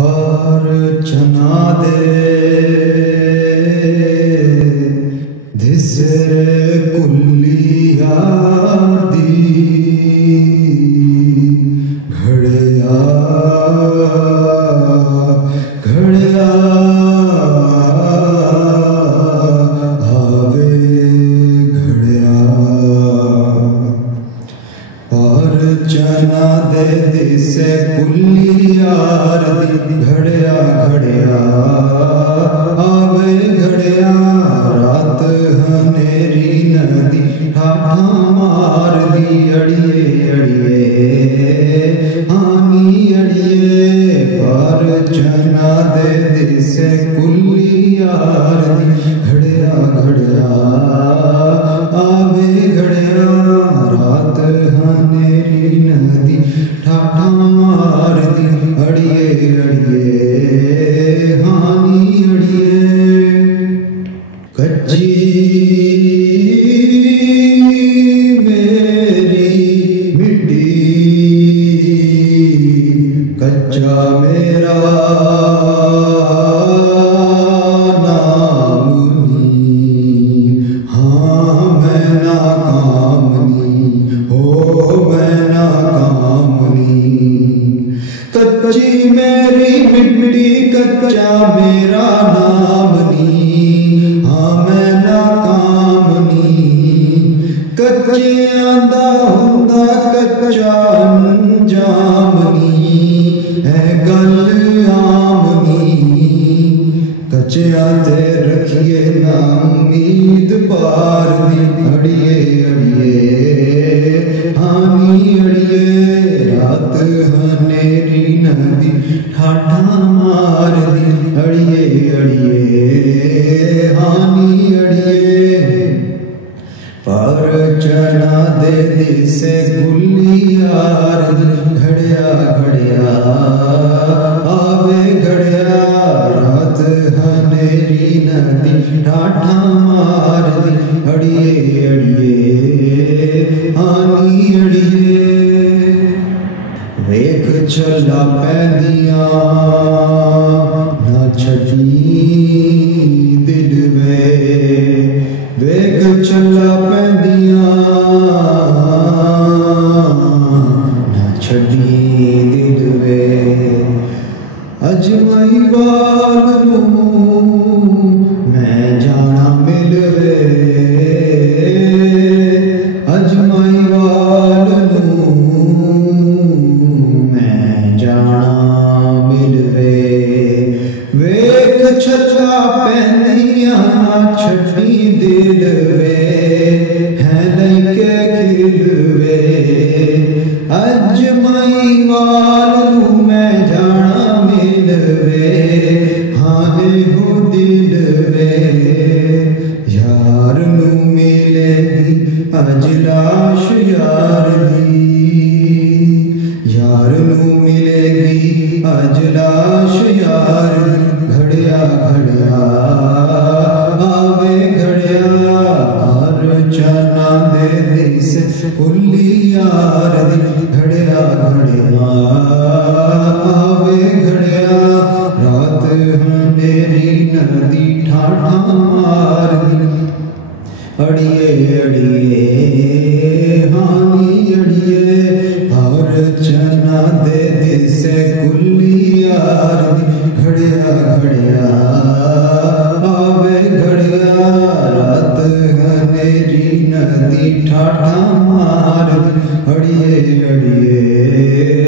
पार चना दे धिसरे कुलिया दी घड़िया घड़िया आवे घड़िया पार चना दे दिसे कुलियार दी घड़िया घड़िया आवे घड़िया रात हनेरी नदी ठाठा मार दी अड़िए अड़िए हानी अड़िए पार चना दे दिसे कुलियार दी घड़िया घड़िया आवे घड़िया रात हनेरी नदी ठाठा मार दी अड़िए अड़िए हानी अड़िए कच्ची मेरी मिट्टी कच्चा मेरा नामनी हाँ मैं नाकामनी हो मैं नाकामनी कच्ची मेरी मिट्टी कच्चा मेरा नामनी हाँ मैं नाकामनी कच्चे आंदा हुंदा कच्चा अंजामनी है गल आमनी कच्चिया ते रखिए ना उम्मीद पार दी अड़िए अड़िए हानी अड़िए रात हनेरी नदी ठाठा मार दी अड़िए अड़िए हानी अड़िए पार चना दे दिसे कुलियार दी घड़िया घड़िया आवे घड़िया रात हनेरी नदी ठाठा मार दी अड़िए अड़िए हानी अड़िए वेख चला पैंदिया ना छड़ी दिल वे वेख चला पैंदिया ना छड़ी दिल वे अजमाई वाल नूं मैं जाना मिलवे अजमाई वाल नूं मैं जाना मिलवे वेख छला पैंदिया ना छड़ी दिल वे है लैके खिलवे अजमाई वाल नूं मैं जाना मिलवे हाँ हो दिल वे यार नूं मिलेगी अज लाश यार दी यार नूं मिलेगी अज लाश यार दी घड़िया घड़िया आवे घड़िया पार चना दे दिसे कुलियार दी घड़िया घड़िया आवे घड़िया रात हनेरी नदी ठाठा मार दी अड़िए अड़िए हानी अड़िए पार चना दे दिसे कुलियार दी घड़िया घड़िया आवे घड़िया रात हनेरी नदी ठाठा मार दी अड़िए अड़िए